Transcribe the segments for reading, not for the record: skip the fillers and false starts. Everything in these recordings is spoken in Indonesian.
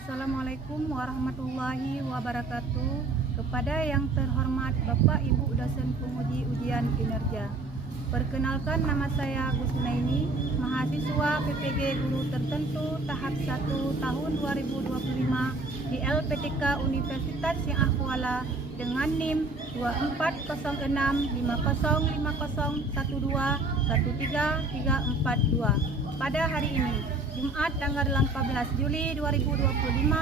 Assalamualaikum warahmatullahi wabarakatuh. Kepada yang terhormat Bapak Ibu dosen penguji ujian kinerja. Perkenalkan, nama saya Gus Naini, mahasiswa PPG Guru Tertentu tahap 1 tahun 2025 di LPTK Universitas Syiah Kuala dengan NIM 24065050121342 pada hari ini, Jumat tanggal 18 Juli 2025,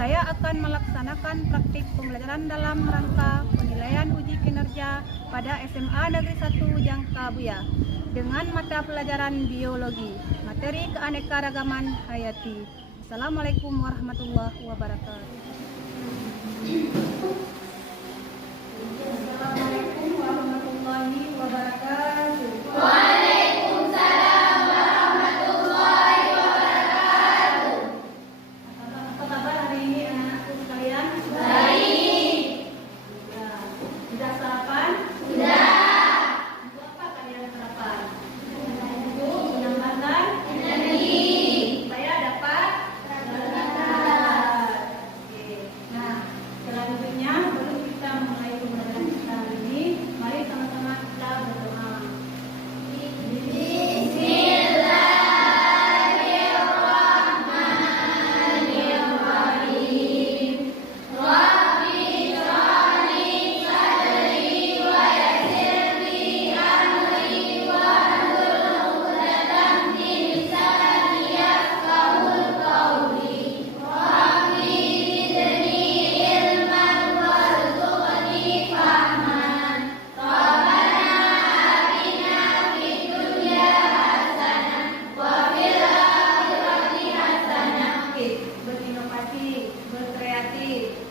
saya akan melaksanakan praktik pembelajaran dalam rangka penilaian uji kinerja pada SMA Negeri 1 Jangkabuya dengan mata pelajaran biologi, materi keanekaragaman hayati. Assalamualaikum warahmatullahi wabarakatuh. Assalamualaikum warahmatullahi wabarakatuh.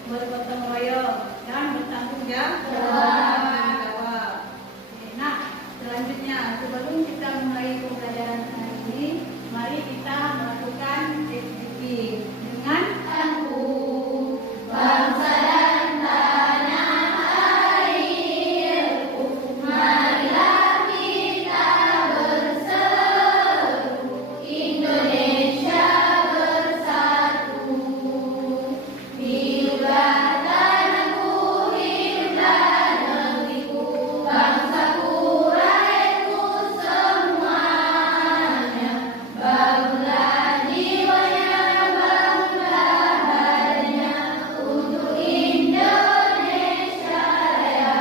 Bergotong royong dan bertanggung jawab. Nah, selanjutnya sebelum kita mulai pembelajaran hari ini, mari kita melakukan SDP dengan aku bangsa dan tanah airku. Marilah kita berseru, Indonesia bersatu. Hiduplah tanahku, hiduplah negeriku, bangsaku, rakyatku semuanya. Bangunlah jiwanya, bangunlah hatinya untuk Indonesia Raya.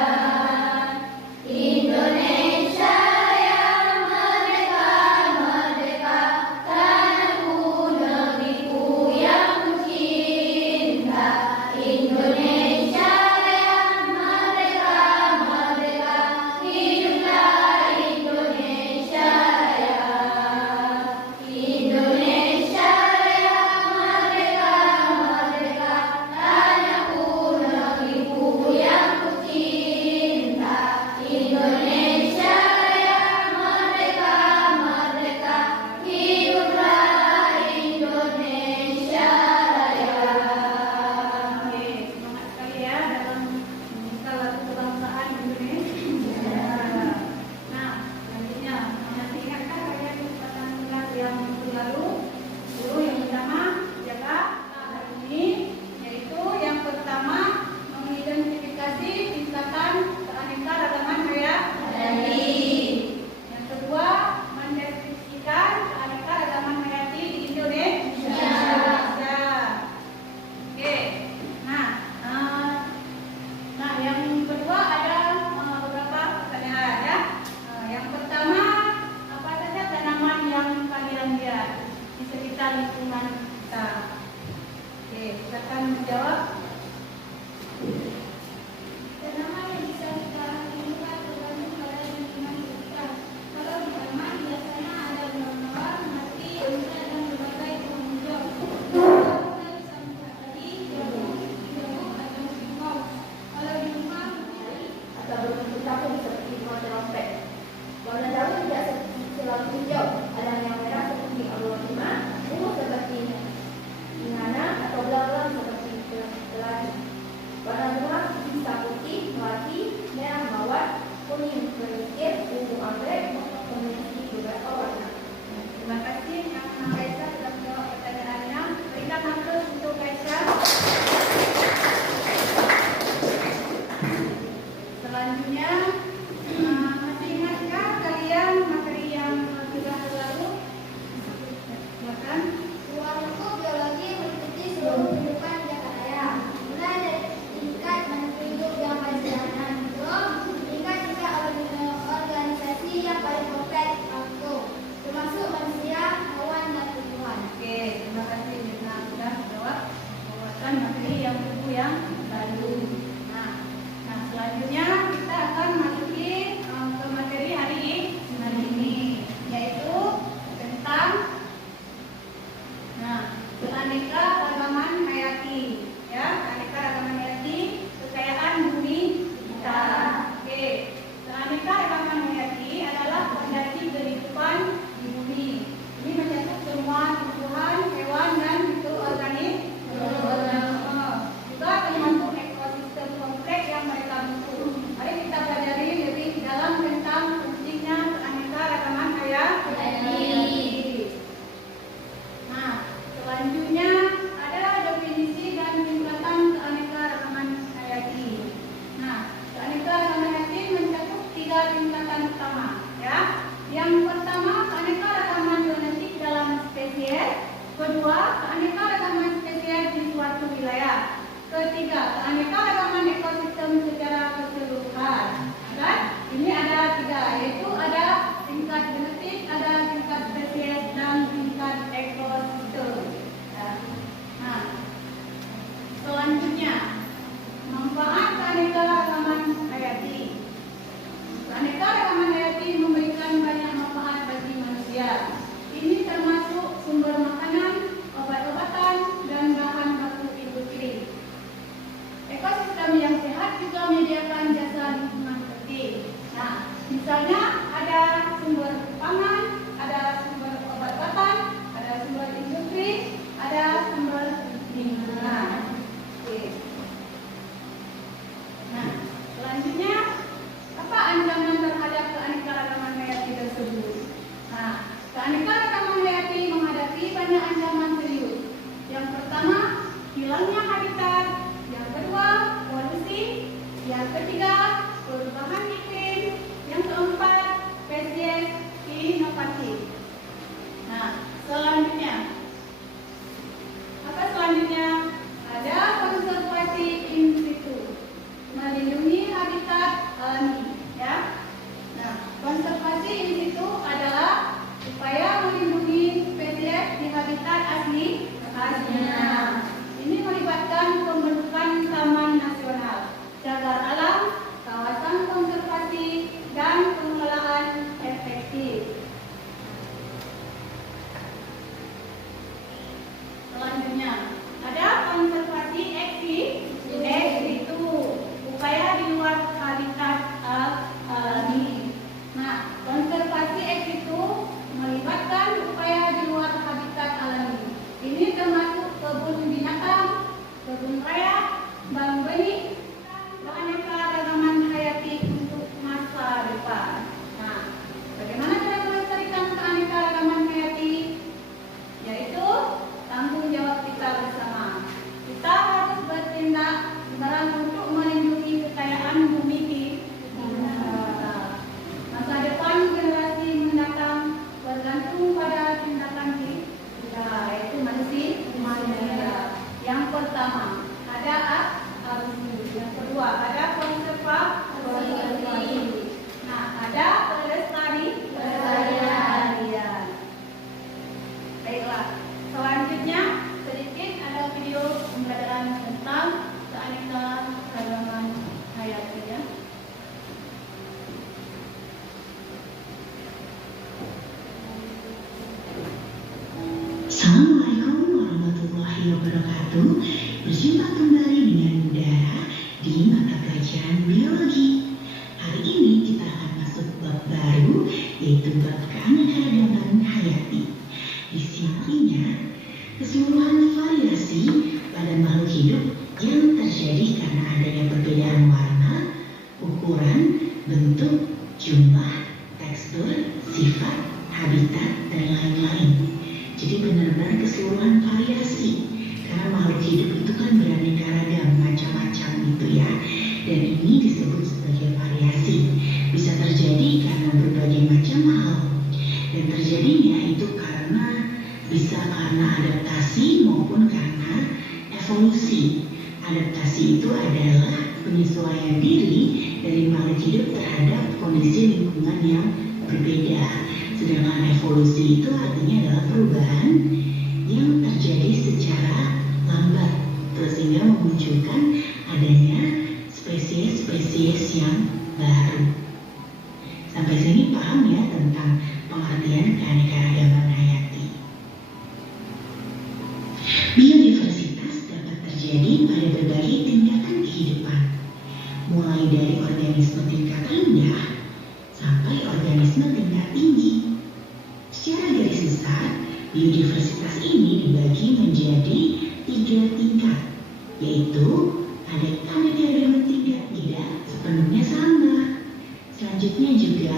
Indonesia yang merdeka, merdeka, tanahku, negeriku yang kucinta. Indonesia yang merdeka, merdeka, hiduplah Indonesia Raya. Indonesia yang merdeka, merdeka, tanahku, negeriku yang kucinta. Indonesia yang merdeka, merdeka, hiduplah Indonesia Raya. Oke, semangat sekali ya dalam membuka lagu kebangsaan Indonesia. Nah, selanjutnya masih ingatkah kalian kesempatan kelas yang lalu? Guru yang pertama jaga hari ini, yaitu yang pertama mengidentifikasi tingkatan keanekaragaman hayati. Yang kedua, mendeskripsikan keanekaragaman hayati di Indonesia. Oke, nah yang kedua ada beberapa pertanyaan ya. Yang pertama, apa saja tanaman yang kalian lihat di sekitar lingkungan kita? Oke, silakan menjawab. Tanaman yang bisa kita temukan tergantung pada lingkungan sekitar. Kalau di taman biasanya ada bunga-bunga, mati, unta, dan berbagai penghijau. Kita bisa melihat tadi jagung, atau singkong. Kalau di rumah atau berbentuk tahu seperti bunga trompet. Warna daun tidak selalu hijau, ada yang merah seperti aglonema, ungu seperti ingana, atau belang-belang seperti keanekaragaman spesies di suatu wilayah. Ketiga, keanekaragaman ekosistem secara keseluruhan. Kan? Ini ada tiga, yaitu ada tingkat genetik, ada tingkat spesies, dan tingkat ekosistem. Nah, selanjutnya, manfaat keanekaragaman hayati. Keanekaragaman hayati memberikan banyak manfaat bagi manusia. Ini termasuk sumber makanan, obat-obatan, dan bahan baku industri. Ekosistem yang sehat juga menyediakan jasa lingkungan penting. Nah, misalnya ada sumber pangan, ada sumber obat-obatan, ada sumber industri, ada sumber lingkungan. Oke. Nah, selanjutnya, apa ancaman terhadap keanekaragaman hayati tersebut? Nah, keanekaragaman hayati menghadapi banyak ancaman serius. Yang pertama, hilangnya habitat. Yang kedua, polusi. Yang ketiga, perubahan iklim. Yang keempat, spesies inovatif. Nah, selanjutnya, apa selanjutnya? Ada konservasi in situ, melindungi habitat alami. Ya. Nah, konservasi in situ adalah upaya melindungi spesies di habitat aslinya. Ini melibatkan pembentukan taman nasional, cagar alam, kawasan konservasi, dan pengelolaan efektif. Selanjutnya, ada konservasi ex situ, upaya di luar habitat alami. Nah, konservasi ex situ melibatkan upaya di luar habitat alami. Ini termasuk kebun binatang, kebun raya, bank benih, keanekaragaman hayati untuk masa depan. Nah, bagaimana cara melestarikan keanekaragaman hayati? Yaitu tanggung jawab kita bersama. Kita harus bertindak sekarang untuk melindungi kekayaan bumi kita. Masa depan generasi mendatang bergantung pada tindakan kita, yaitu manusia. Yang pertama, ada arus. Yang kedua, ada konservasi. Nah, ada pelestarian. Baiklah, selanjutnya sedikit ada video pembelajaran tentang keanekaragaman hayati ya. Assalamualaikum warahmatullahi wabarakatuh. Berjumpa kembali dengan Udara di mata pelajaran biologi. Hari ini kita akan masuk bab baru, yaitu bab keanekaragaman hayati. Di sini ingat keseluruhan variasi pada makhluk hidup yang terjadi karena adanya perbedaan warna, ukuran, bentuk, jumlah, tekstur, sifat, habitat, dan lain-lain. Jadi benar-benar keseluruhan variasi, karena makhluk hidup itu kan beraneka ragam, macam-macam gitu ya. Dan ini disebut sebagai variasi. Bisa terjadi karena berbagai macam hal. Dan terjadinya itu bisa karena adaptasi maupun karena evolusi. Adaptasi itu adalah penyesuaian diri dari makhluk hidup terhadap kondisi lingkungan yang berbeda. Sedangkan evolusi itu artinya adalah perubahan yang terjadi secara lambat, sehingga memunculkan adanya spesies-spesies yang baru. Sampai sini paham ya tentang pengertian keanekaragaman hayati. Biodiversitas dapat terjadi pada berbagai tindakan kehidupan, mulai dari organisme tingkat rendah sampai organisme tingkat tinggi. Secara garis besar, biodiversitas ini dibagi menjadi 3 tingkat, yaitu ada keanekaragaman tingkat tidak sepenuhnya sama. Selanjutnya juga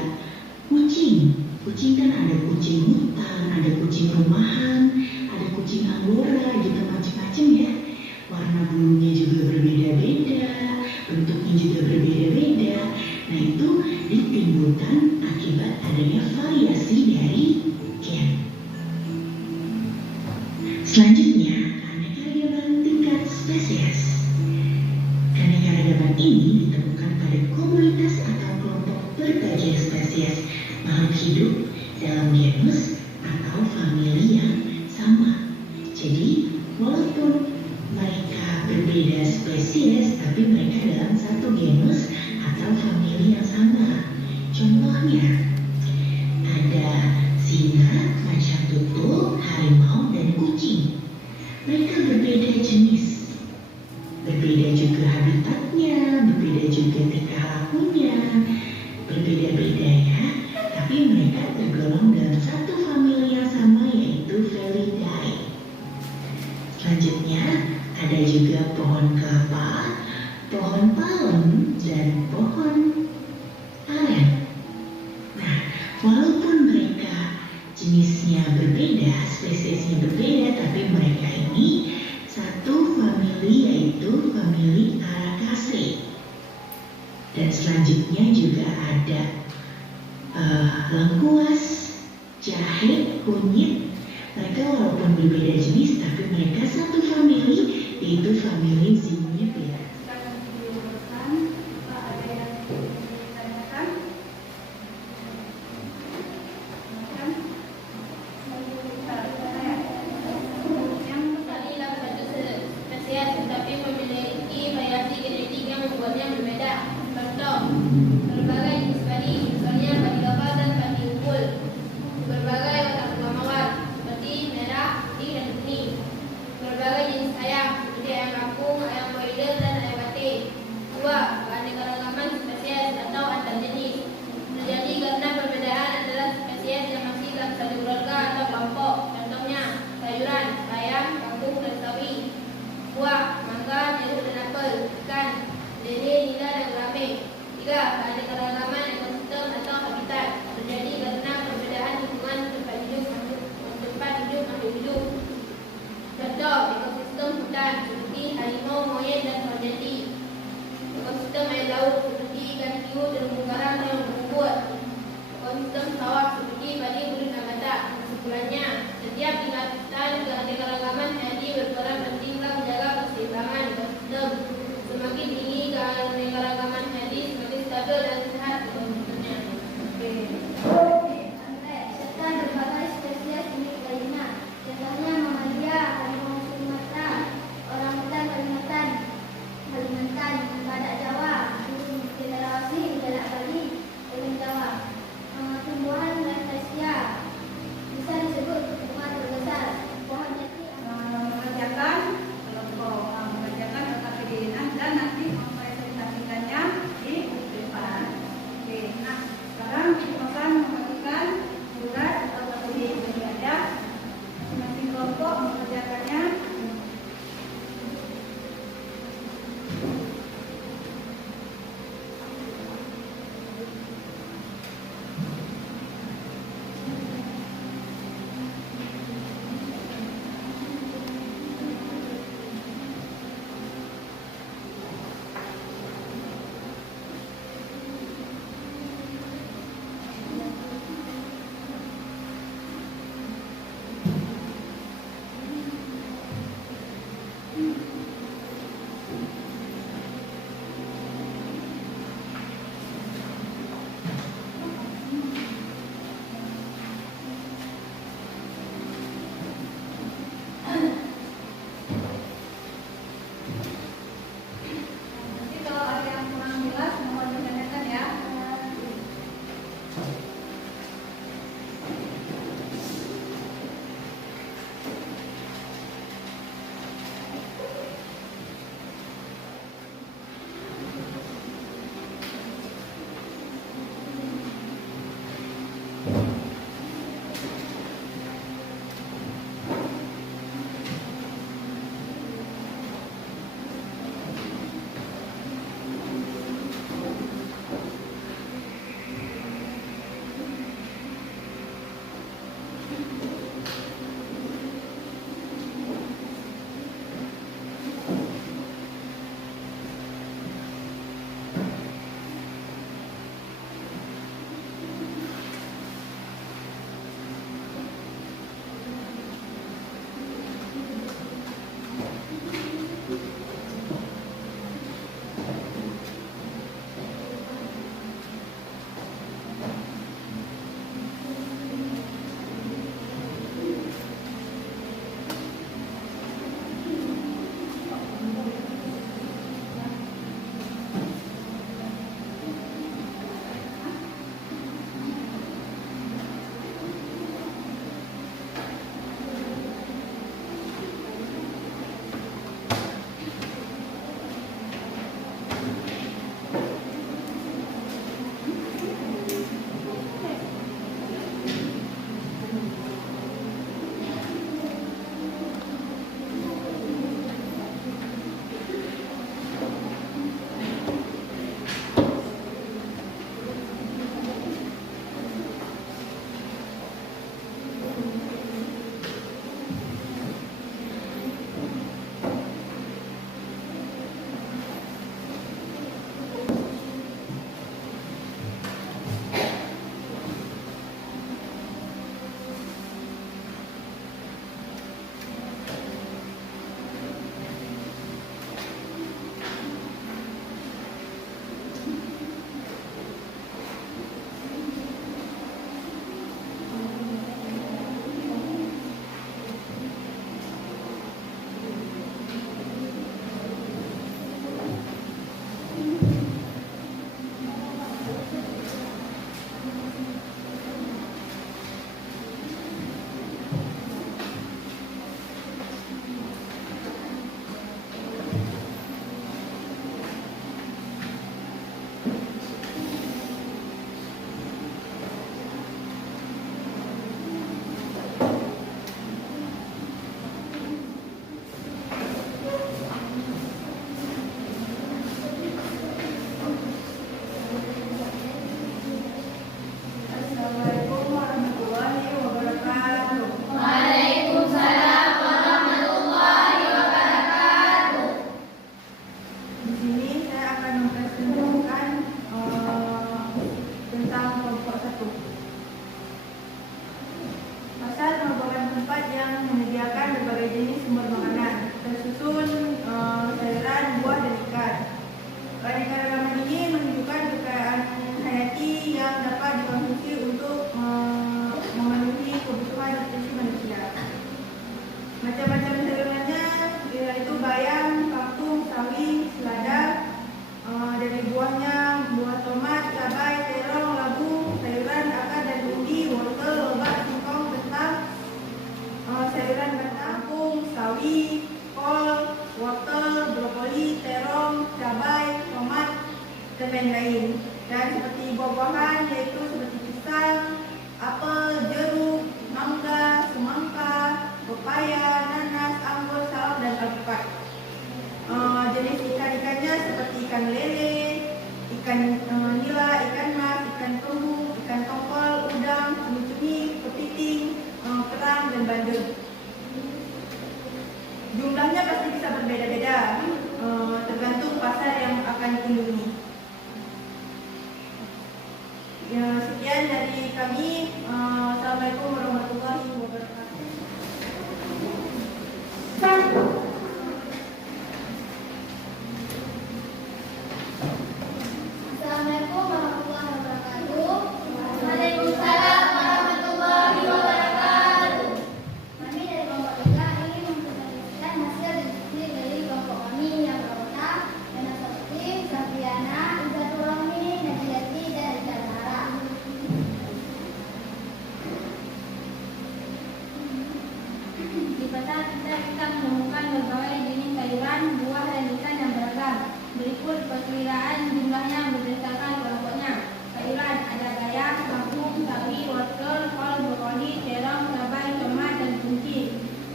kucing. Kucing kan ada kucing hutan, ada kucing rumahan, ada kucing anggora, gitu macam-macam ya. Warna bulunya juga berbeda-beda, bentuknya juga berbeda-beda. Nah itu ditimbulkan akibat adanya variasi dari gen. spesies. Keanekaragaman ini ditemukan pada komunitas atau kelompok berbagai spesies makhluk hidup dalam genus atau famili yang sama. Jadi, walaupun mereka berbeda spesies, tapi mereka dalam satu genus atau famili yang sama. Contohnya, ada singa, macan tutul, harimau, dan kucing. Mereka berbeda jenis, berbeda juga habitatnya, berbeda juga tingkah lakunya, berbeda-beda ya. Tapi mereka tergolong dalam satu famili yang sama, yaitu Felidae. Selanjutnya ada juga pohon kelapa, pohon palem, dan pohon aren. Nah, walaupun mereka jenisnya berbeda, spesiesnya berbeda, tapi mereka ini satu famili, yaitu famili Araceae. Dan selanjutnya juga ada lengkuas, jahe, kunyit. Mereka walaupun berbeda jenis, tapi mereka satu famili, yaitu famili Zingiber. Sekarang dijelaskan, Pak, ada yang ditanyakan? Yang Kalilah satu spesies, tetapi memiliki variasi genetik yang membuatnya berbeda. Contoh, berbagai jenis padi, misalnya padi gabah dan padi unggul. Berbagai watak bunga mawar, seperti merah, putih, dan kuning. Berbagai jenis ayam, seperti ayam kampung, ayam broiler, dan ayam bate. 2. Keanekaragaman spesies atau antar jenis terjadi karena perbedaan antara spesies yang masih dalam satu keluarga atau kelompok. Contohnya, sayuran, bayam, kangkung, dan sawi. Buah, mangga, jeruk, dan apel. Ikan, lele, nila, dan gurame. 3. wortel, brokoli, terong, cabai, tomat, dan lain-lain. Dan seperti buah-buahan yaitu seperti pisang, apel, jeruk, mangga, semangka, pepaya, nanas, anggur, salam, dan alpukat. Jenis ikan-ikannya seperti ikan lele, ikan nila, ikan mas, ikan kembung, ikan tongkol, udang, cumi-cumi, kepiting, kerang, dan bandeng. Jumlahnya pasti bisa berbeda-beda, tergantung pasar yang akan dikunjungi. Ya, sekian dari kami. Assalamualaikum warahmatullahi wabarakatuh. Assalamualaikum warahmatullahi wabarakatuh. Waalaikumsalam warahmatullahi wabarakatuh. Kami dari kelompok 3 ingin mempresentasikan hasil diskusi dari kelompok kami yang berwarna Nana Sakti, Safiana, Izatul Rahmi, Najiyati, dan Rizal. Di pasar kita menemukan berbagai jenis sayuran, buah, dan ikan yang beragam. Berikut perkiraan jumlahnya berdasarkan kelompoknya. Sayuran ada bayam, kangkung, sawi, wortel, kol, brokoli, terong, cabai, tomat, dan kunci.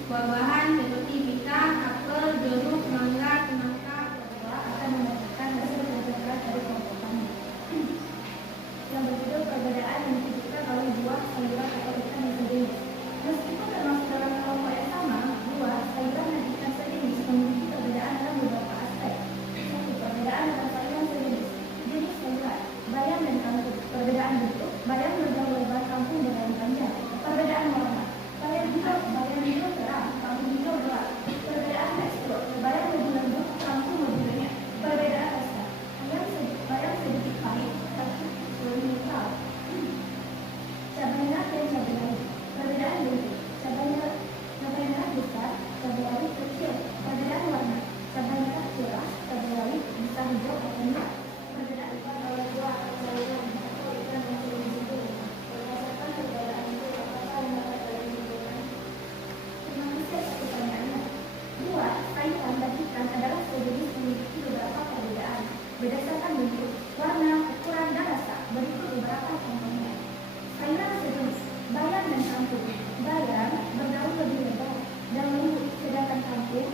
Buah-buahan seperti pisang, apel, jeruk, mangga, semangka, akan mendapatkan hasil berdasarkan dari kelompok kami. Yang berjudul perbedaan yang ditujukan oleh buah, sayuran, atau ikan yang sejenis. Meskipun termasuk dalam kelompok yang sama, buah, sayuran, dan ikan sejenis memiliki perbedaan dalam beberapa aspek. Satu, perbedaan dalam sayuran sejenis. Jenis sayuran, bayam dan kangkung. Perbedaan bentuk, bayam lebih lebar, kangkung berlari panjang. Perbedaan warna, bayam hijau terang, kangkung hijau gelap. Perbedaan tekstur, bayam lebih lembut, kangkung lebih renyah. Perbedaan rasa, bayam sedikit pahit, kangkung lebih netral. Cabai merah dan cabai rawit. Perbedaan bentuk, cabai merah besar, cabai rawit kecil. Perbedaan warna, cabai merah cerah, cabai rawit bisa hijau atau merah. Perbedaan oleh buah atau sayuran atau ikan yang sudah disebut. Berdasarkan perbedaan itu, apakah yang dapat kalian simpulkan? Terima kasih atas pertanyaannya. Buah, sayuran, dan ikan adalah sejenis memiliki beberapa perbedaan berdasarkan bentuk, warna, ukuran, dan rasa. Berikut beberapa contohnya. Sayuran sejenis, bayam dan kangkung. Bayam berdaun lebih lebar dan lembut, sedangkan kangkung